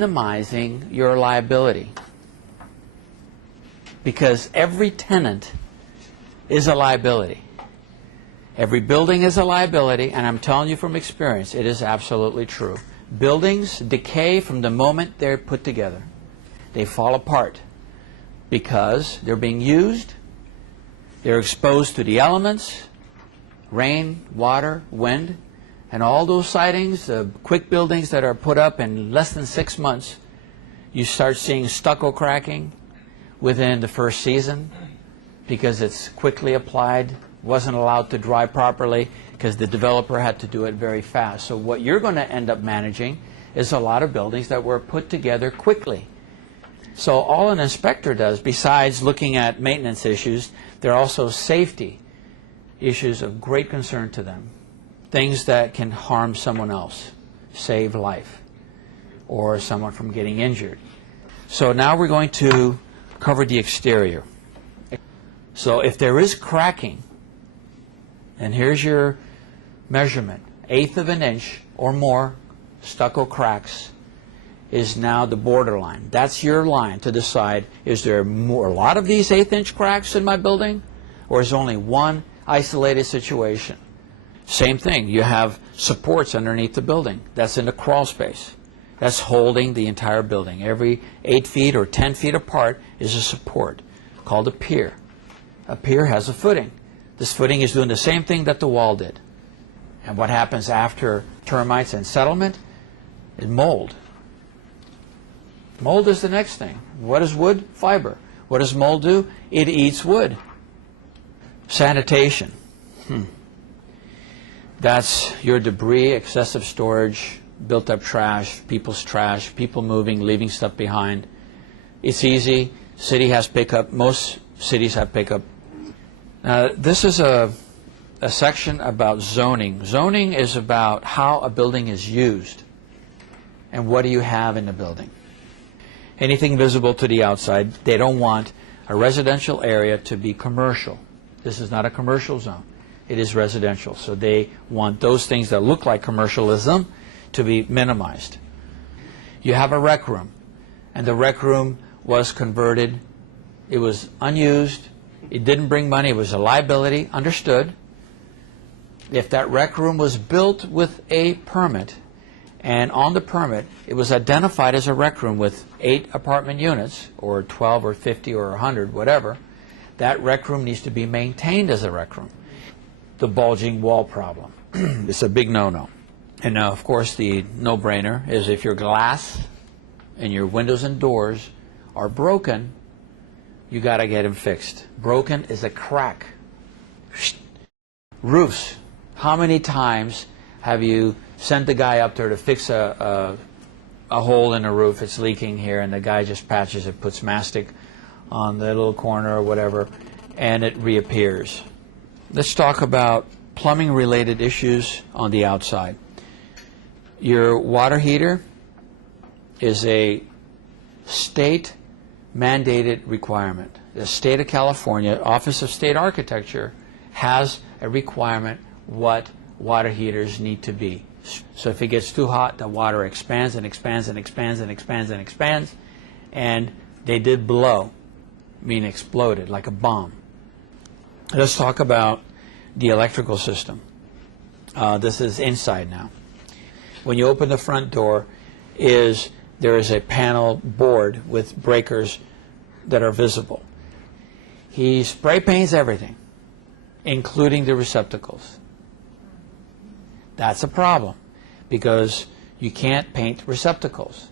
minimizing your liability, because every tenant is a liability. Every building is a liability, and I'm telling you from experience, it is absolutely true. Buildings decay from the moment they're put together. They fall apart because they're being used, they're exposed to the elements, rain, water, wind, and all those sidings, quick buildings that are put up in less than 6 months, you start seeing stucco cracking within the first season because it's quickly applied, wasn't allowed to dry properly because the developer had to do it very fast. So what you're going to end up managing is a lot of buildings that were put together quickly. So all an inspector does, besides looking at maintenance issues, there are also safety issues of great concern to them. Things that can harm someone else, save life, or someone from getting injured. So now we're going to cover the exterior. So if there is cracking, and here's your measurement, 1/8 of an inch or more stucco cracks is now the borderline. That's your line to decide, is there a lot of these 1/8 inch cracks in my building, or is only one isolated situation? Same thing, you have supports underneath the building. That's in the crawl space. That's holding the entire building. Every 8 feet or 10 feet apart is a support called a pier. A pier has a footing. This footing is doing the same thing that the wall did. And what happens after termites and settlement is mold. Mold is the next thing. What is wood? Fiber. What does mold do? It eats wood. Sanitation. That's your debris, excessive storage, built-up trash, people moving, leaving stuff behind. It's easy. City has pickup. Most cities have pickup. This is a section about zoning. Zoning is about how a building is used and what do you have in the building. Anything visible to the outside, they don't want a residential area to be commercial. This is not a commercial zone. It is residential. So they want those things that look like commercialism to be minimized. You have a rec room, and the rec room was converted. It was unused. It didn't bring money. It was a liability. Understood. If that rec room was built with a permit, and on the permit it was identified as a rec room with 8 apartment units, or 12 or 50 or 100, whatever, that rec room needs to be maintained as a rec room. The bulging wall problem. It's a big no-no. And now, of course, the no-brainer is if your glass and your windows and doors are broken, you got to get them fixed. Broken is a crack. Roofs. How many times have you sent the guy up there to fix a hole in a roof? It's leaking here, and the guy just patches it, puts mastic on the little corner or whatever, and it reappears. Let's talk about plumbing-related issues on the outside. Your water heater is a state-mandated requirement. The state of California, Office of State Architecture, has a requirement what water heaters need to be. So if it gets too hot, the water expands and expands and expands and expands and expands, and they did blow, mean exploded, like a bomb. Let's talk about the electrical system. This is inside now. When you open the front door, there is a panel board with breakers that are visible. He spray paints everything, including the receptacles. That's a problem, because you can't paint receptacles.